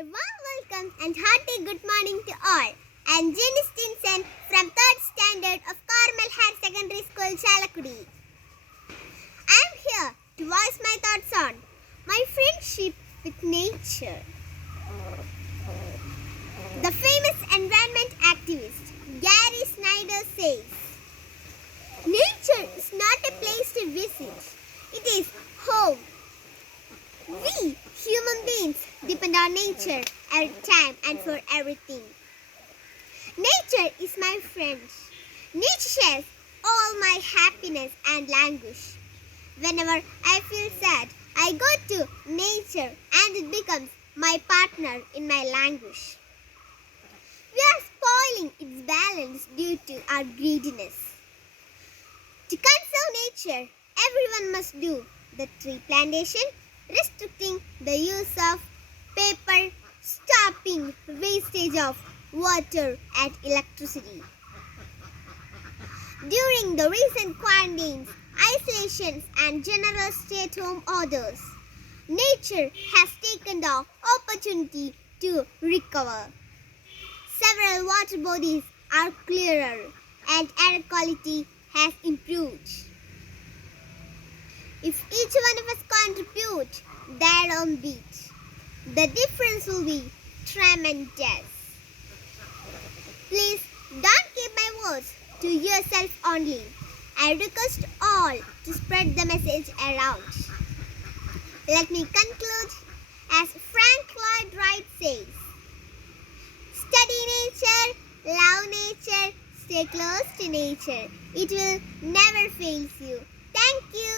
A warm welcome and hearty good morning to all. I am Jenny Stinson from 3rd Standard of Carmel Higher Secondary School, Chalakudi. I am here to voice my thoughts on my friendship with nature. The famous environment activist Gary Snyder says, "Nature is not a place to visit, it is home." We human beings depend on nature every time and for everything. Nature is my friend. Nature shares all my happiness and languish. Whenever I feel sad, I go to nature and it becomes my partner in my languish. We are spoiling its balance due to our greediness. To conserve nature, everyone must do the tree plantation, restricting the use of paper, stopping wastage of water and electricity. During the recent quarantines, isolations and general stay-at-home orders, nature has taken the opportunity to recover. Several water bodies are clearer and air quality has improved. If each one of us contribute their own bit, the difference will be tremendous. Please don't keep my words to yourself only. I request all to spread the message around. Let me conclude as Frank Lloyd Wright says, "Study nature, love nature, stay close to nature. It will never fail you." Thank you.